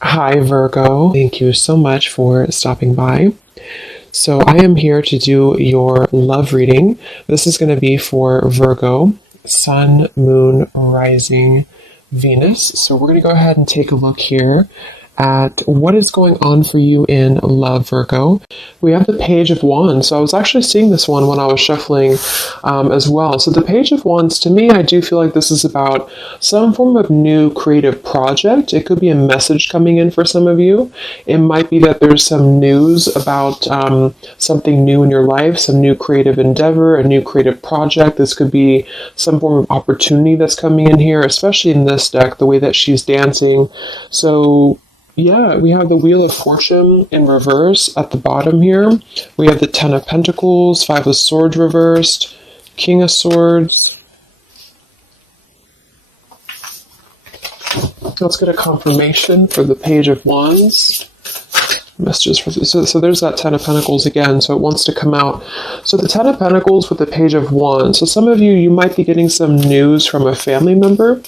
Hi, Virgo. Thank you so much for stopping by. So, I am here to do your love reading. This is going to be for Virgo, Sun, Moon, Rising, Venus. So, we're going to go ahead and take a look here at what is going on for you in love, Virgo. We have the Page of Wands. So I was actually seeing this one when I was shuffling as well. So the Page of Wands, to me, I do feel like this is about some form of new creative project. It could be a message coming in for some of you. It might be that there's some news about something new in your life, some new creative endeavor, a new creative project. This could be some form of opportunity that's coming in here, especially in this deck, the way that she's dancing. So yeah, we have the Wheel of Fortune in reverse at the bottom here. We have the Ten of Pentacles, Five of Swords reversed, King of Swords. Let's get a confirmation for the Page of Wands. Messages for so there's that Ten of Pentacles again, so it wants to come out. So the Ten of Pentacles with the Page of Wands. So some of you might be getting some news from a family member.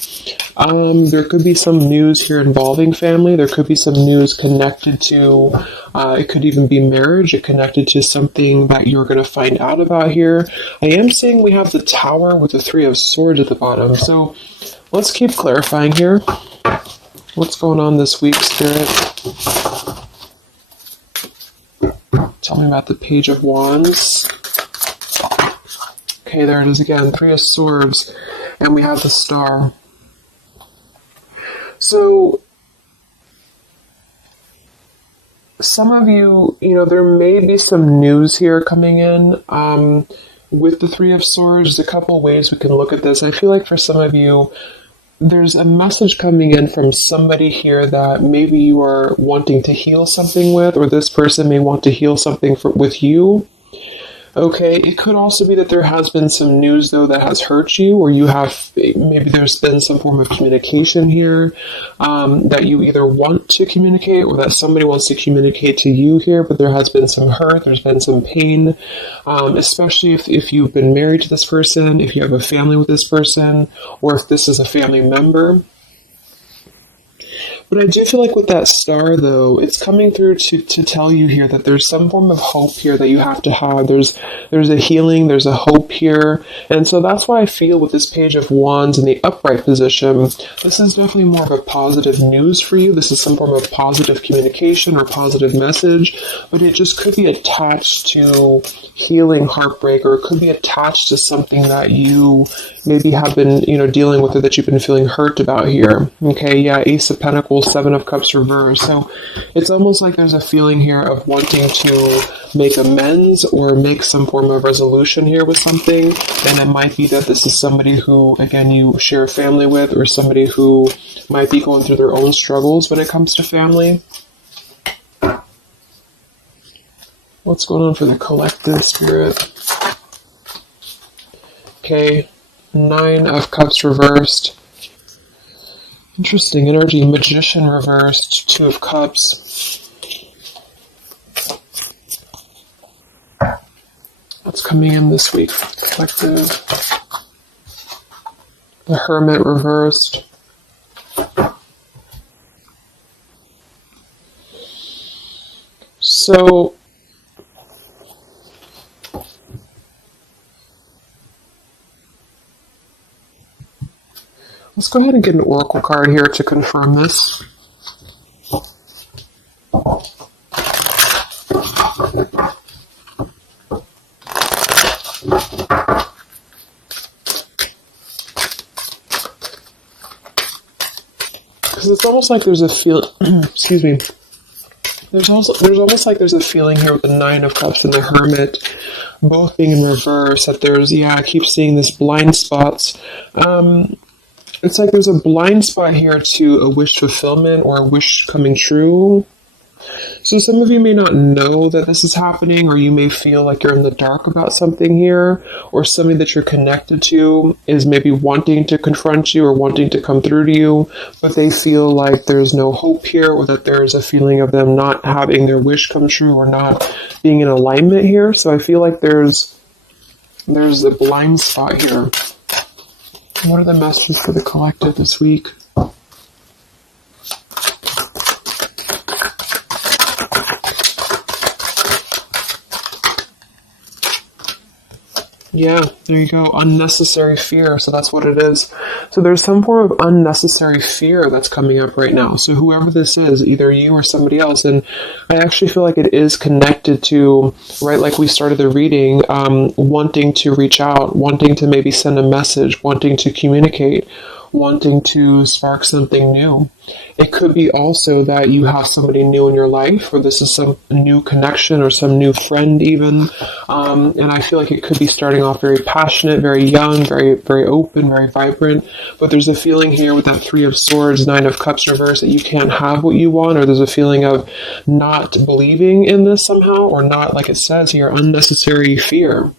There could be some news here involving family. There could be some news connected to, it could even be marriage. It connected to something that you're going to find out about here. I am seeing we have the Tower with the Three of Swords at the bottom. So let's keep clarifying here. What's going on this week, Spirit? Tell me about the Page of Wands. Okay, there it is again. Three of Swords. And we have the Star. So, some of you, there may be some news here coming in with the Three of Swords. There's a couple ways we can look at this. I feel like for some of you, there's a message coming in from somebody here that maybe you are wanting to heal something with, or this person may want to heal something with you. Okay, it could also be that there has been some news, though, that has hurt you, or maybe there's been some form of communication here that you either want to communicate or that somebody wants to communicate to you here, but there has been some hurt, there's been some pain, especially if you've been married to this person, if you have a family with this person, or if this is a family member. But I do feel like with that Star, though, it's coming through to tell you here that there's some form of hope here that you have to have. There's a healing, there's a hope here. And so that's why I feel with this Page of Wands in the upright position, this is definitely more of a positive news for you. This is some form of positive communication or positive message, but it just could be attached to healing heartbreak, or it could be attached to something that you maybe have been, dealing with, or that you've been feeling hurt about here. Okay, yeah, Ace of Pentacles, Seven of Cups reversed. So it's almost like there's a feeling here of wanting to make amends or make some form of resolution here with something. And it might be that this is somebody who, again, you share a family with, or somebody who might be going through their own struggles when it comes to family. What's going on for the collective, Spirit? Okay, Nine of Cups reversed. Interesting energy. Magician reversed. Two of Cups. What's coming in this week for the collective? The Hermit reversed. So let's go ahead and get an oracle card here to confirm this. Because it's almost like there's a excuse me. There's almost like there's a feeling here with the Nine of Cups and the Hermit both being in reverse, that I keep seeing this blind spots. It's like there's a blind spot here to a wish fulfillment or a wish coming true. So some of you may not know that this is happening, or you may feel like you're in the dark about something here, or somebody that you're connected to is maybe wanting to confront you or wanting to come through to you, but they feel like there's no hope here, or that there's a feeling of them not having their wish come true or not being in alignment here. So I feel like there's a blind spot here. What are the messages for the collective this week? Yeah, there you go. Unnecessary fear. So that's what it is. So there's some form of unnecessary fear that's coming up right now. So whoever this is, either you or somebody else, and I actually feel like it is connected to, right, like we started the reading, wanting to reach out, wanting to maybe send a message, wanting to communicate, wanting to spark something new. It could be also that you have somebody new in your life, or this is some new connection or some new friend even. And I feel like it could be starting off very passionate, very young, very, very open, very vibrant. But there's a feeling here with that Three of Swords, Nine of Cups reverse, that you can't have what you want, or there's a feeling of not believing in this somehow, or not, like it says here, unnecessary fear.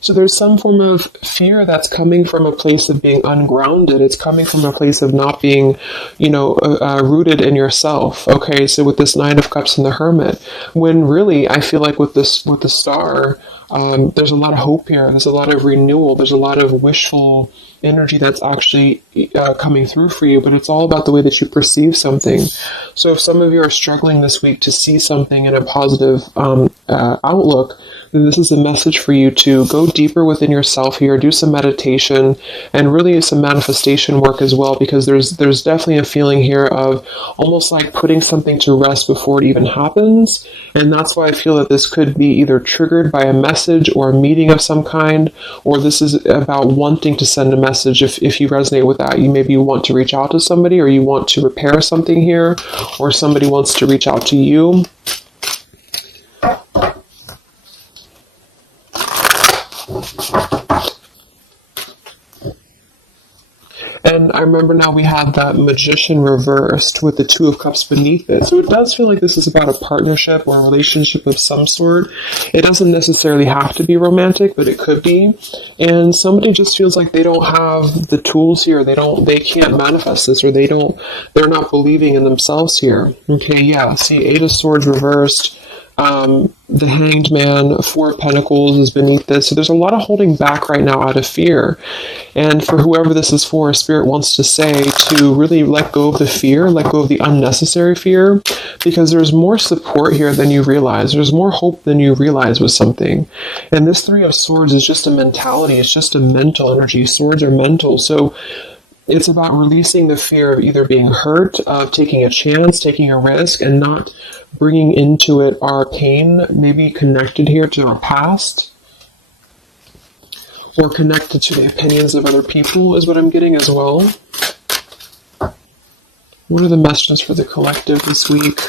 So there's some form of fear that's coming from a place of being ungrounded. It's coming from a place of not being, rooted in yourself. Okay, so with this Nine of Cups and the Hermit, when really I feel like with the Star, there's a lot of hope here. There's a lot of renewal. There's a lot of wishful energy that's actually coming through for you, but it's all about the way that you perceive something. So if some of you are struggling this week to see something in a positive outlook, then this is a message for you to go deeper within yourself here, do some meditation, and really some manifestation work as well, because there's definitely a feeling here of almost like putting something to rest before it even happens. And that's why I feel that this could be either triggered by a message or a meeting of some kind, or this is about wanting to send a message. If you resonate with that, you maybe want to reach out to somebody, or you want to repair something here, or somebody wants to reach out to you. And I remember now we have that Magician reversed with the Two of Cups beneath it. So it does feel like this is about a partnership or a relationship of some sort. It doesn't necessarily have to be romantic, but it could be. And somebody just feels like they don't have the tools here. They can't manifest this, or they're not believing in themselves here. Okay, yeah. See, Eight of Swords reversed. The Hanged Man, Four of Pentacles is beneath this. So there's a lot of holding back right now out of fear. And for whoever this is for, Spirit wants to say to really let go of the fear, let go of the unnecessary fear, because there's more support here than you realize. There's more hope than you realize with something. And this Three of Swords is just a mentality. It's just a mental energy. Swords are mental. So it's about releasing the fear of either being hurt, of taking a chance, taking a risk, and not bringing into it our pain, maybe connected here to our past, or connected to the opinions of other people is what I'm getting as well. What are the messages for the collective this week?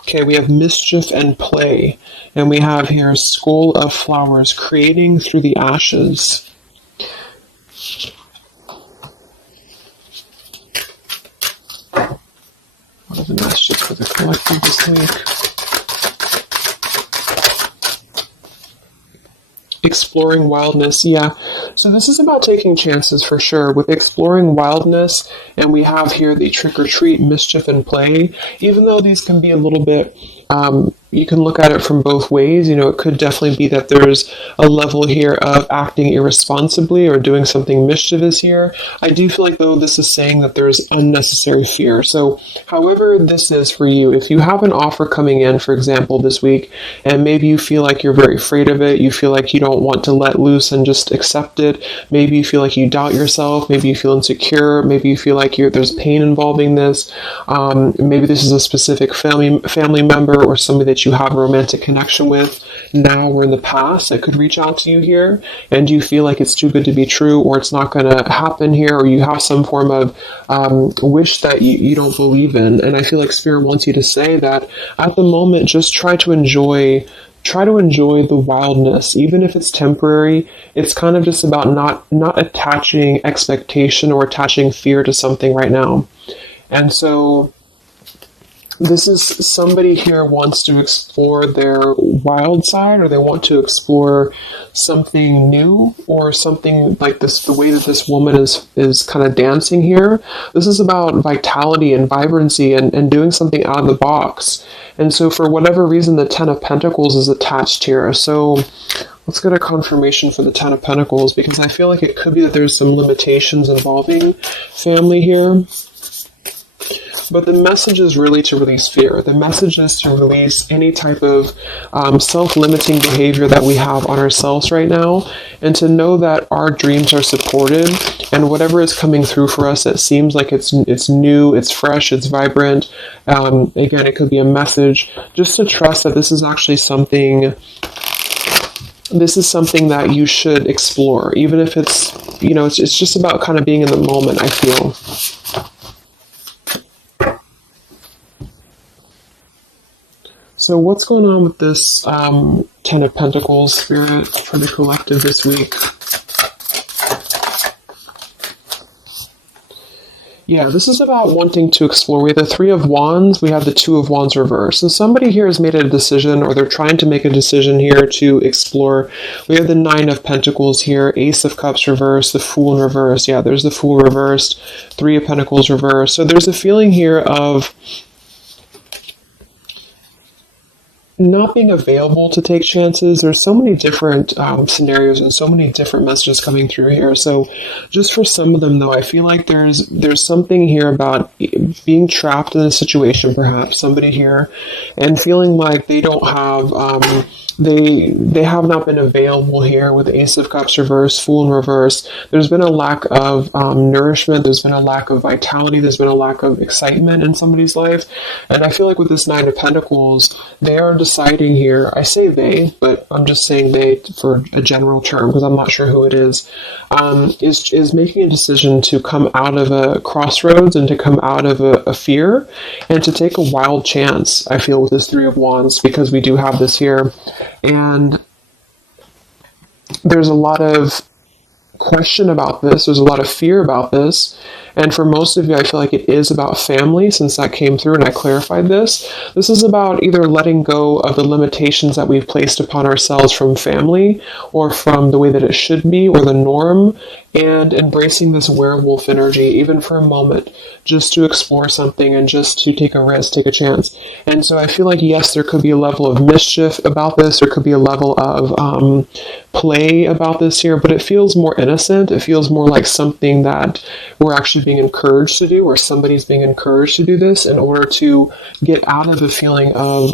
Okay, we have mischief and play. And we have here Skull of Flowers, creating through the ashes. What are the messages for the collective this week? Exploring wildness, yeah. So this is about taking chances for sure with exploring wildness, and we have here the trick or treat, mischief and play. Even though these can be a little bit, you can look at it from both ways. It could definitely be that there's a level here of acting irresponsibly or doing something mischievous here. I do feel like, though, this is saying that there's unnecessary fear. So however this is for you, if you have an offer coming in, for example, this week, and maybe you feel like you're very afraid of it, you feel like you don't want to let loose and just accept it, maybe you feel like you doubt yourself, maybe you feel insecure, maybe you feel like there's pain involving this, maybe this is a specific family member or somebody that you have a romantic connection with now or in the past that could reach out to you here, and you feel like it's too good to be true, or it's not going to happen here, or you have some form of wish that you don't believe in. And I feel like Spirit wants you to say that at the moment, just try to enjoy the wildness, even if it's temporary. It's kind of just about not attaching expectation or attaching fear to something right now. And so this is somebody here wants to explore their wild side, or they want to explore something new, or something like this, the way that this woman is kind of dancing here. This is about vitality and vibrancy and doing something out of the box. And so for whatever reason, the Ten of Pentacles is attached here. So let's get a confirmation for the Ten of Pentacles, because I feel like it could be that there's some limitations involving family here. But the message is really to release fear. The message is to release any type of self-limiting behavior that we have on ourselves right now, and to know that our dreams are supported, and whatever is coming through for us that seems like it's new, it's fresh, it's vibrant. Again, it could be a message. Just to trust that this is actually something. This is something that you should explore, even if it's, it's just about kind of being in the moment, I feel. So what's going on with this Ten of Pentacles spirit for the collective this week? Yeah, this is about wanting to explore. We have the Three of Wands, we have the Two of Wands reversed. So somebody here has made a decision, or they're trying to make a decision here to explore. We have the Nine of Pentacles here, Ace of Cups reversed, the Fool in reverse. Yeah, there's the Fool reversed, Three of Pentacles reversed. So there's a feeling here of not being available to take chances. There's so many different scenarios and so many different messages coming through here. So just for some of them, though, I feel like there's something here about being trapped in a situation, perhaps somebody here, and feeling like they don't have they have not been available here with the Ace of Cups reverse, Fool in reverse. There's been a lack of nourishment. There's been a lack of vitality. There's been a lack of excitement in somebody's life. And I feel like with this Nine of Pentacles, they are deciding here, I say they, but I'm just saying they for a general term because I'm not sure who it is making a decision to come out of a crossroads and to come out of a fear and to take a wild chance, I feel, with this Three of Wands, because we do have this here. And there's a lot of question about this. There's a lot of fear about this. And for most of you, I feel like it is about family, since that came through and I clarified this. This is about either letting go of the limitations that we've placed upon ourselves from family, or from the way that it should be, or the norm, and embracing this werewolf energy, even for a moment, just to explore something and just to take a risk, take a chance. And so I feel like, yes, there could be a level of mischief about this. There could be a level of play about this here, but it feels more innocent. It feels more like something that we're actually being encouraged to do, or somebody's being encouraged to do this in order to get out of a feeling of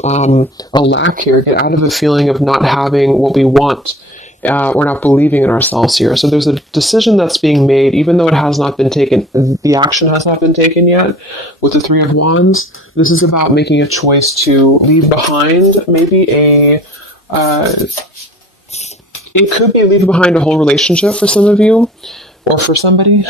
a lack here, get out of a feeling of not having what we want. Or not believing in ourselves here. So there's a decision that's being made, even though it has not been taken, the action has not been taken yet. With the Three of Wands, this is about making a choice to leave behind maybe it could be leaving behind a whole relationship for some of you, or for somebody,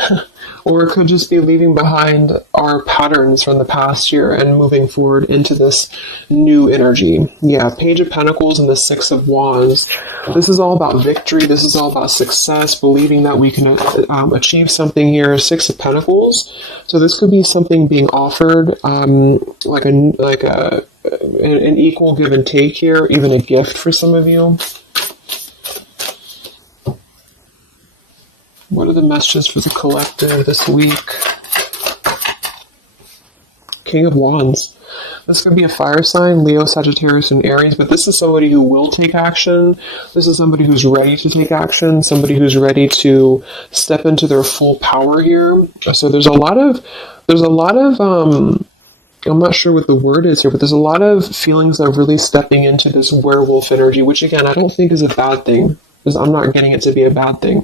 or it could just be leaving behind our patterns from the past year and moving forward into this new energy. Yeah, Page of Pentacles and the Six of Wands. This is all about victory. This is all about success, believing that we can achieve something here. Six of Pentacles. So this could be something being offered, like an equal give and take here, even a gift for some of you. What are the messages for the collective this week? King of Wands. This could be a fire sign, Leo, Sagittarius, and Aries, but this is somebody who will take action. This is somebody who's ready to take action, somebody who's ready to step into their full power here. So there's a lot of I'm not sure what the word is here, but there's a lot of feelings of really stepping into this werewolf energy, which again, I don't think is a bad thing. Because I'm not getting it to be a bad thing.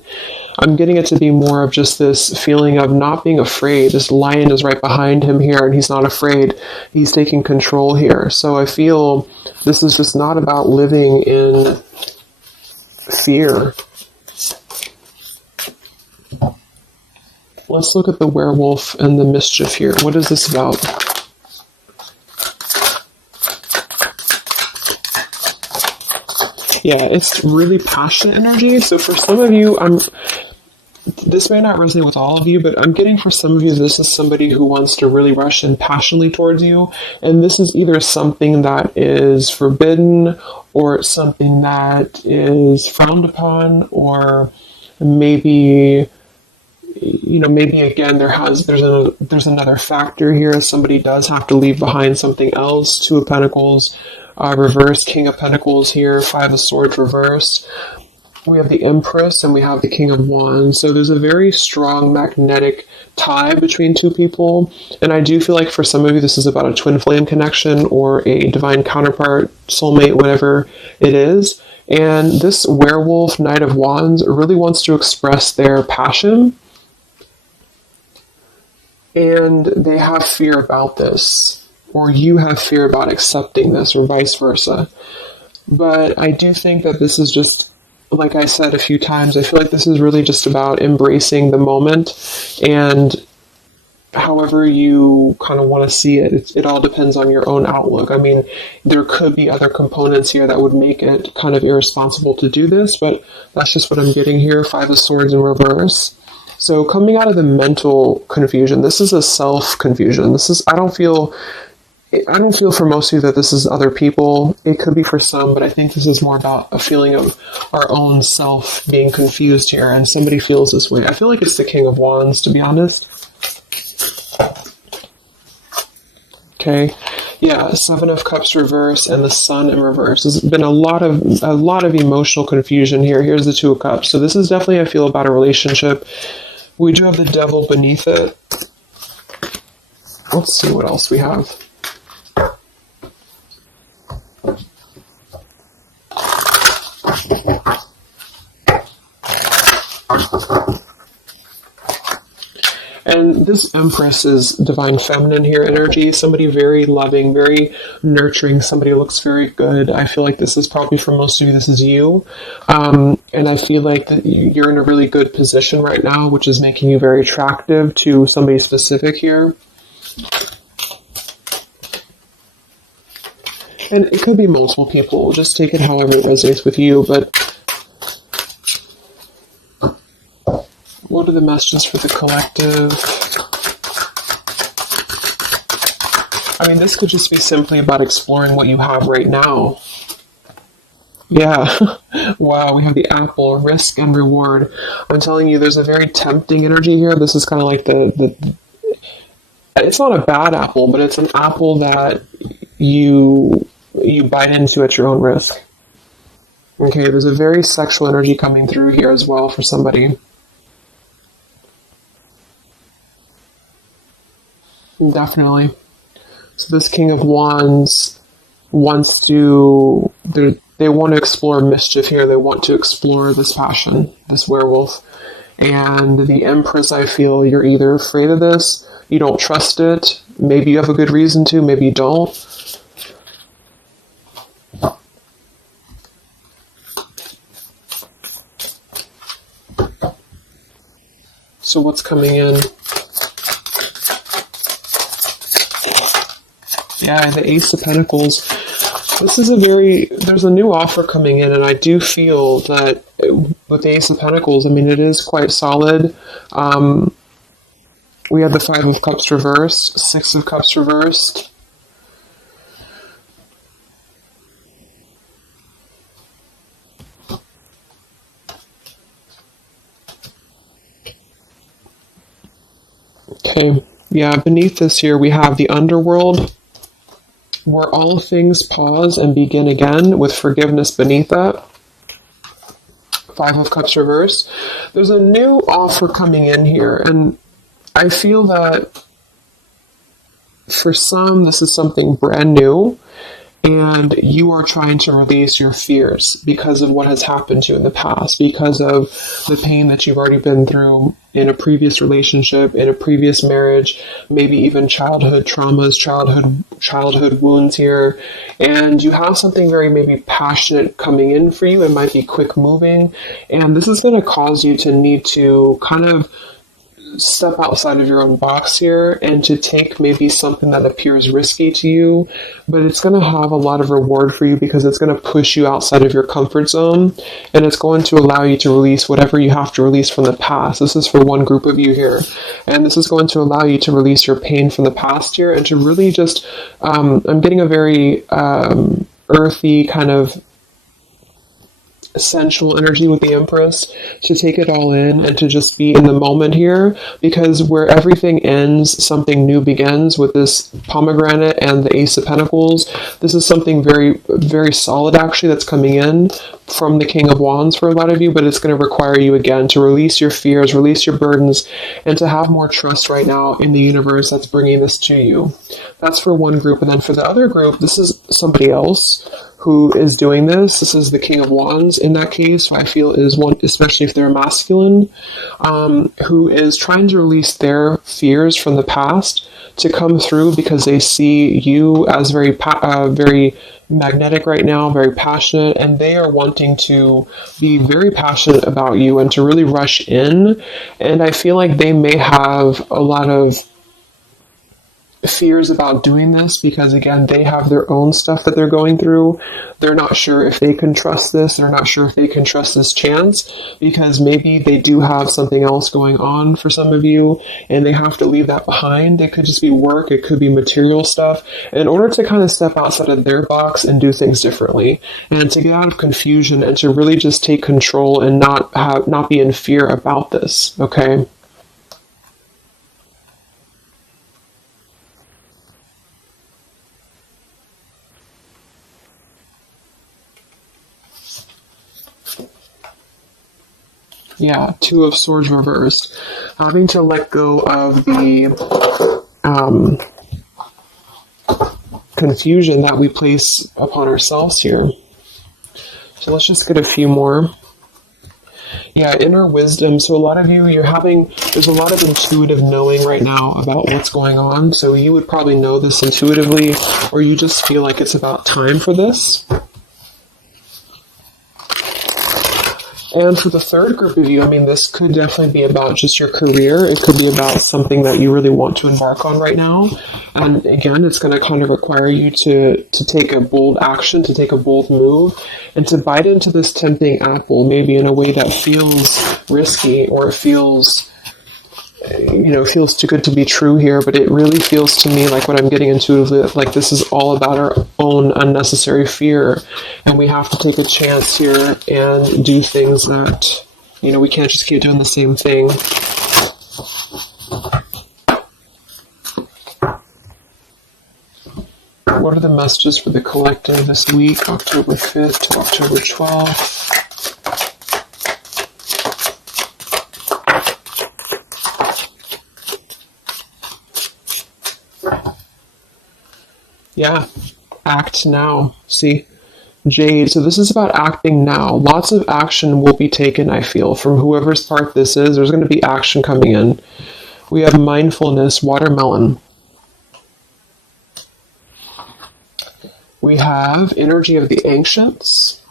I'm getting it to be more of just this feeling of not being afraid. This lion is right behind him here, and he's not afraid. He's taking control here. So I feel this is just not about living in fear. Let's look at the werewolf and the mischief here. What is this about? Yeah, it's really passionate energy. So for some of you, this may not resonate with all of you, but I'm getting for some of you, this is somebody who wants to really rush in passionately towards you. And this is either something that is forbidden, or something that is frowned upon, or maybe again, there's another factor here. Somebody does have to leave behind something else. Two of Pentacles reversed, King of Pentacles here, Five of Swords reversed. We have the Empress and we have the King of Wands. So there's a very strong magnetic tie between two people. And I do feel like for some of you, this is about a twin flame connection or a divine counterpart, soulmate, whatever it is. And this werewolf, Knight of Wands, really wants to express their passion. And they have fear about this, or you have fear about accepting this, or vice versa. But I do think that this is just, like I said a few times, I feel like this is really just about embracing the moment, and however you kind of want to see it, it all depends on your own outlook. I mean, there could be other components here that would make it kind of irresponsible to do this, but that's just what I'm getting here. Five of Swords in reverse. So coming out of the mental confusion, this is a self-confusion. I don't feel for most of you that this is other people. It could be for some, but I think this is more about a feeling of our own self being confused here, and somebody feels this way. I feel like it's the King of Wands, to be honest. Okay. Yeah, Seven of Cups reverse and the Sun in reverse. There's been a lot of emotional confusion here. Here's the Two of Cups. So this is definitely, I feel, about a relationship. We do have the Devil beneath it. Let's see what else we have. And this Empress is divine feminine here energy. Somebody very loving, very nurturing. Somebody who looks very good. I feel like this is probably for most of you, this is you. And I feel like that you're in a really good position right now, which is making you very attractive to somebody specific here. And it could be multiple people. Just take it however it resonates with you. But what are the messages for the collective? I mean, this could just be simply about exploring what you have right now. Yeah. Wow, we have the apple, risk and reward. I'm telling you, there's a very tempting energy here. This is kind of like it's not a bad apple, but it's an apple that you bite into at your own risk. Okay, there's a very sexual energy coming through here as well for somebody. Definitely. So this King of Wands wants to, they want to explore mischief here. They want to explore this passion, this werewolf. And the Empress, I feel you're either afraid of this, you don't trust it, maybe you have a good reason to, maybe you don't. So what's coming in? Yeah, the Ace of Pentacles. This is there's a new offer coming in, and I do feel that with the Ace of Pentacles, I mean, it is quite solid. We have the Five of Cups reversed, Six of Cups reversed. Okay, yeah, beneath this here, we have the Underworld, where all things pause and begin again, with forgiveness beneath that. Five of Cups reverse. There's a new offer coming in here, and I feel that for some, this is something brand new, and you are trying to release your fears because of what has happened to you in the past, because of the pain that you've already been through in a previous relationship, in a previous marriage, maybe even childhood traumas, childhood wounds here. And you have something very maybe passionate coming in for you. It might be quick moving. And this is going to cause you to need to kind of step outside of your own box here and to take maybe something that appears risky to you, but it's going to have a lot of reward for you because it's going to push you outside of your comfort zone, and it's going to allow you to release whatever you have to release from the past. This is for one group of you here, and this is going to allow you to release your pain from the past here and to really just I'm getting a very earthy kind of sensual energy with the Empress, to take it all in and to just be in the moment here, because where everything ends, something new begins with this pomegranate and the Ace of Pentacles. This is something very, very solid actually that's coming in from the King of Wands for a lot of you, but it's going to require you again to release your fears, release your burdens, and to have more trust right now in the universe that's bringing this to you. That's for one group. And then for the other group, this is somebody else who is doing this. This is the King of Wands in that case, I feel is one, especially if they're masculine, who is trying to release their fears from the past to come through because they see you as very, very magnetic right now, very passionate, and they are wanting to be very passionate about you and to really rush in. And I feel like they may have a lot of fears about doing this because, again, they have their own stuff that they're going through. They're not sure if they can trust this. They're not sure if they can trust this chance because maybe they do have something else going on for some of you and they have to leave that behind. It could just be work. It could be material stuff in order to kind of step outside of their box and do things differently and to get out of confusion and to really just take control and not be in fear about this. Okay. Yeah, Two of Swords reversed. Having to let go of the confusion that we place upon ourselves here. So let's just get a few more. Yeah, inner wisdom. So a lot of you, there's a lot of intuitive knowing right now about what's going on. So you would probably know this intuitively, or you just feel like it's about time for this. And for the third group of you, this could definitely be about just your career. It could be about something that you really want to embark on right now. And again, it's going to kind of require you to take a bold action, to take a bold move, and to bite into this tempting apple, maybe in a way that feels risky or it feels too good to be true here, but it really feels to me like what I'm getting intuitively, like this is all about our own unnecessary fear, and we have to take a chance here and do things that, we can't just keep doing the same thing. What are the messages for the collective this week, October 5th to October 12th? Yeah, act now. See, Jade. So this is about acting now. Lots of action will be taken, I feel, from whoever's part this is. There's going to be action coming in. We have mindfulness, watermelon. We have energy of the ancients.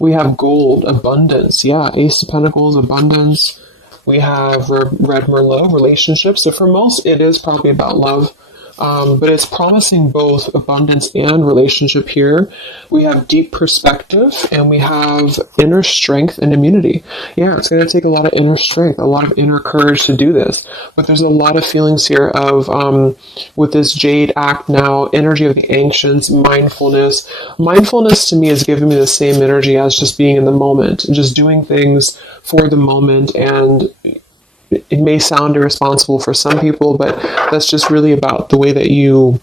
We have gold, abundance. Yeah, Ace of Pentacles, abundance. We have Red Merlot, relationships. So for most, it is probably about love. But it's promising both abundance and relationship here. We have deep perspective and we have inner strength and immunity. Yeah, it's going to take a lot of inner strength, a lot of inner courage to do this. But there's a lot of feelings here of, with this Jade, act now, energy of the ancients, mindfulness. Mindfulness to me is giving me the same energy as just being in the moment, just doing things for the moment. And it may sound irresponsible for some people, but that's just really about the way that you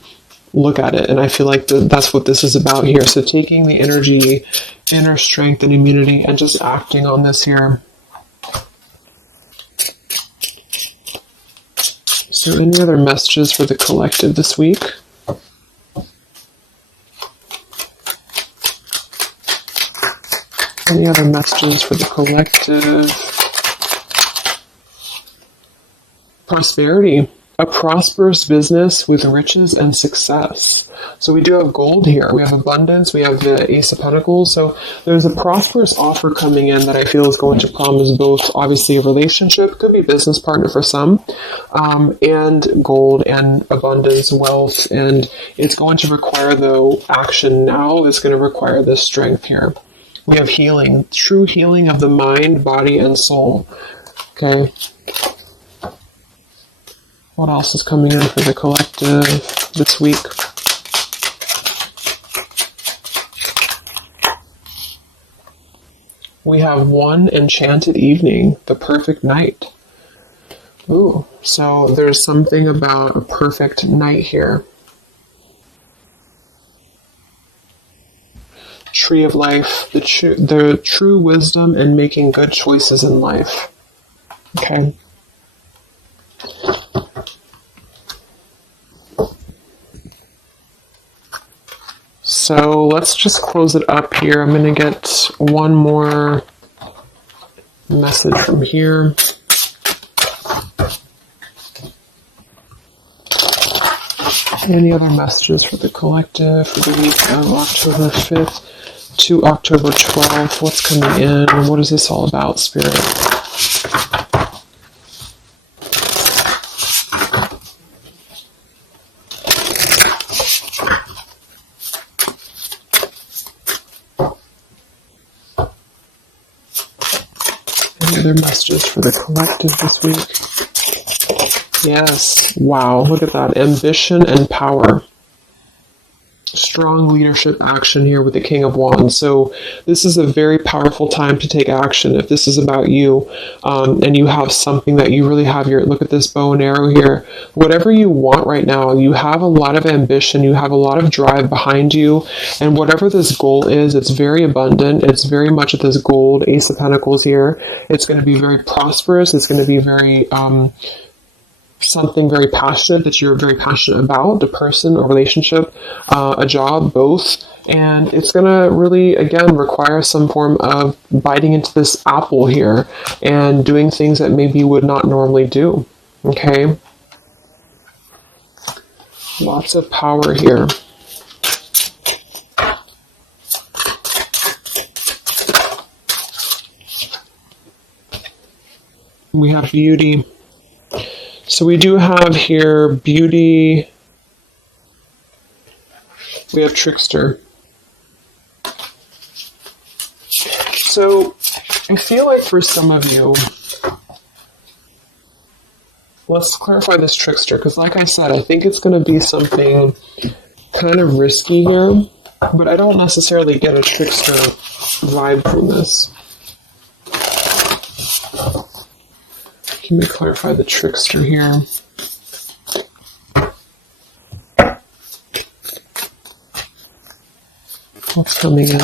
look at it. And I feel like that's what this is about here. So taking the energy, inner strength and immunity and just acting on this here. So any other messages for the collective this week? Any other messages for the collective? Prosperity, a prosperous business with riches and success. So we do have gold here. We have abundance. We have the Ace of Pentacles. So there's a prosperous offer coming in that I feel is going to promise both, obviously, a relationship, could be business partner for some, and gold and abundance, wealth. And it's going to require, though, action now. It's going to require this strength here. We have healing, true healing of the mind, body, and soul. Okay. What else is coming in for the collective this week? We have one enchanted evening, the perfect night. Ooh, so there's something about a perfect night here. Tree of life, the true wisdom in making good choices in life. Okay. So let's just close it up here. I'm going to get one more message from here. Any other messages for the collective for the week of October 5th to October 12th? What's coming in? What is this all about, Spirit? Any other messages for the collective this week? Yes. Wow. Look at that. Ambition and power. Strong leadership action here with the King of Wands. So this is a very powerful time to take action. If this is about you, and you have something that you really have your, look at this bow and arrow here. Whatever you want right now, you have a lot of ambition, you have a lot of drive behind you, and whatever this goal is, it's very abundant. It's very much at this gold, Ace of Pentacles here. It's going to be very prosperous. It's going to be very, something very passionate that you're very passionate about, a person, a relationship, a job, both. And it's going to really, again, require some form of biting into this apple here and doing things that maybe you would not normally do. Okay? Lots of power here. We have beauty. So we do have here beauty. We have trickster. So I feel like for some of you, let's clarify this trickster, because like I said, I think it's going to be something kind of risky here, but I don't necessarily get a trickster vibe from this. Let me clarify the trickster here. What's coming in?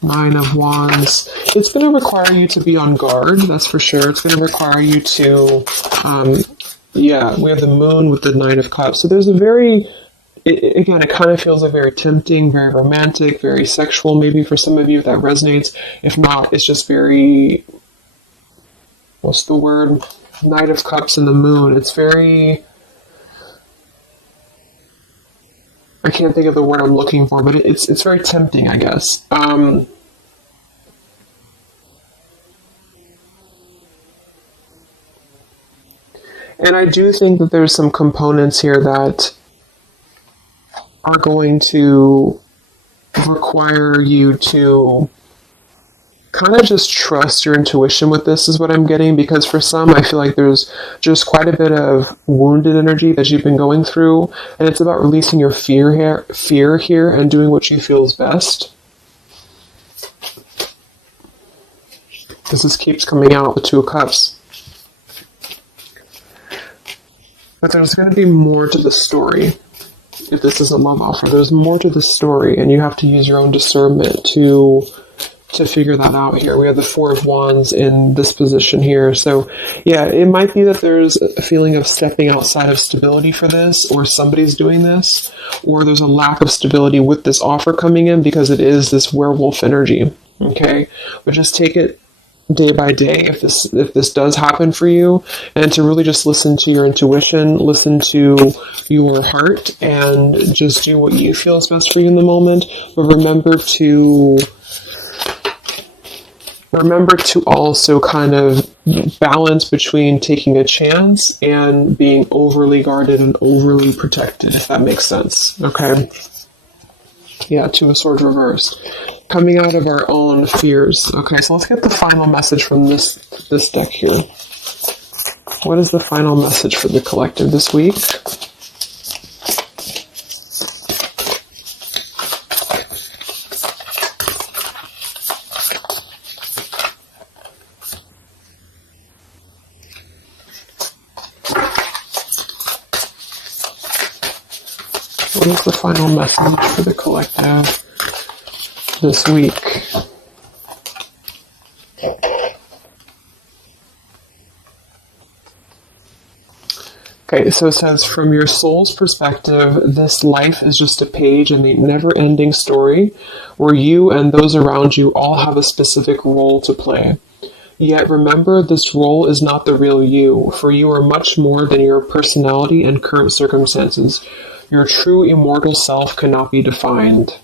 Nine of Wands. It's going to require you to be on guard, that's for sure. It's going to require you to, we have the Moon with the Nine of Cups. So there's a very, again, it kind of feels like very tempting, very romantic, very sexual, maybe for some of you that resonates. If not, it's just very, what's the word? Knight of Cups and the Moon. It's very, I can't think of the word I'm looking for, but it's very tempting, I guess. And I do think that there's some components here that are going to require you to kind of just trust your intuition with this, is what I'm getting, because for some, I feel like there's just quite a bit of wounded energy that you've been going through, and it's about releasing your fear here and doing what you feel is best. This keeps coming out, the Two of Cups. But there's going to be more to the story. If this is a love offer, there's more to the story, and you have to use your own discernment to figure that out here. We have the Four of Wands in this position here. So yeah, it might be that there's a feeling of stepping outside of stability for this, or somebody's doing this, or there's a lack of stability with this offer coming in because it is this werewolf energy. Okay, but just take it day by day if this does happen for you, and to really just listen to your intuition, listen to your heart, and just do what you feel is best for you in the moment. But remember to also kind of balance between taking a chance and being overly guarded and overly protected, if that makes sense. Okay? Yeah, Two of Swords reversed. Coming out of our own fears. Okay, so let's get the final message from this deck here. What is the final message for the collective this week? What is the final message for the collective this week? Okay, so it says, from your soul's perspective, this life is just a page in the never-ending story where you and those around you all have a specific role to play. Yet remember, this role is not the real you, for you are much more than your personality and current circumstances. Your true immortal self cannot be defined.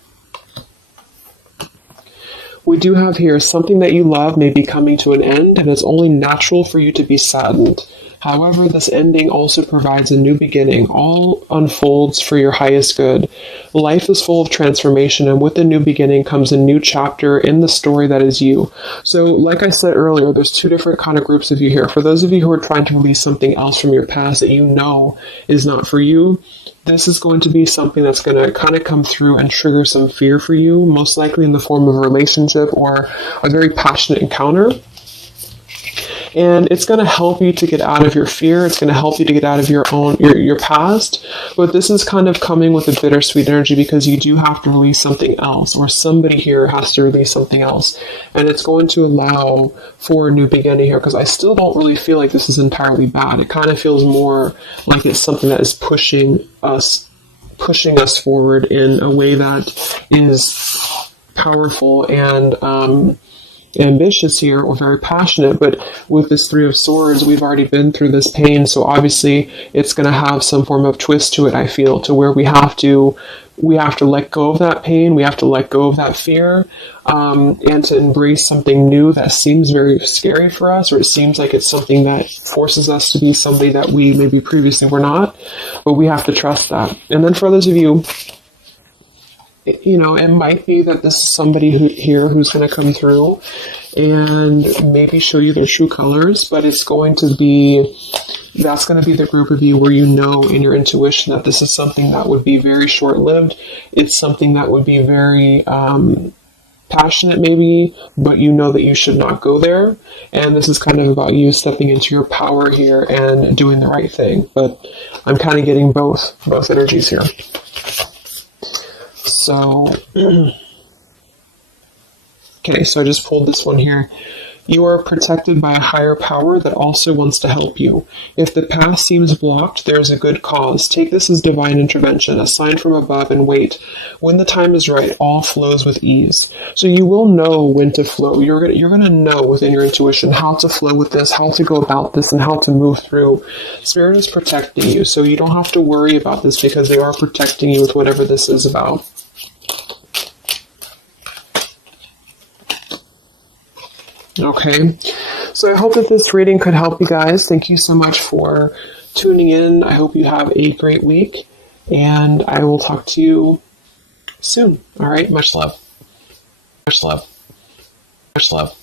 We do have here, something that you love may be coming to an end, and it's only natural for you to be saddened. However, this ending also provides a new beginning. All unfolds for your highest good. Life is full of transformation, and with the new beginning comes a new chapter in the story that is you. So, like I said earlier, there's two different kind of groups of you here. For those of you who are trying to release something else from your past that you know is not for you, this is going to be something that's going to kind of come through and trigger some fear for you, most likely in the form of a relationship or a very passionate encounter. And it's going to help you to get out of your fear. It's going to help you to get out of your past. But this is kind of coming with a bittersweet energy because you do have to release something else, or somebody here has to release something else. And it's going to allow for a new beginning here, because I still don't really feel like this is entirely bad. It kind of feels more like it's something that is pushing us forward in a way that is powerful and ambitious here, or very passionate. But with this Three of Swords, we've already been through this pain, so obviously it's going to have some form of twist to it, I feel, to where we have to let go of that pain, we have to let go of that fear, and to embrace something new that seems very scary for us, or it seems like it's something that forces us to be somebody that we maybe previously were not, but we have to trust that. And then for others of you, you know, it might be that this is somebody who's going to come through and maybe show you their true colors, but that's going to be the group of you where you know in your intuition that this is something that would be very short-lived. It's something that would be very passionate maybe, but you know that you should not go there. And this is kind of about you stepping into your power here and doing the right thing. But I'm kind of getting both energies here. So, okay, so I just pulled this one here. You are protected by a higher power that also wants to help you. If the path seems blocked, there is a good cause. Take this as divine intervention, a sign from above, and wait. When the time is right, all flows with ease. So you will know when to flow. You're going to know within your intuition how to flow with this, how to go about this, and how to move through. Spirit is protecting you, so you don't have to worry about this because they are protecting you with whatever this is about. Okay, so I hope that this reading could help you guys. Thank you so much for tuning in. I hope you have a great week, and I will talk to you soon. All right, much love. Much love. Much love.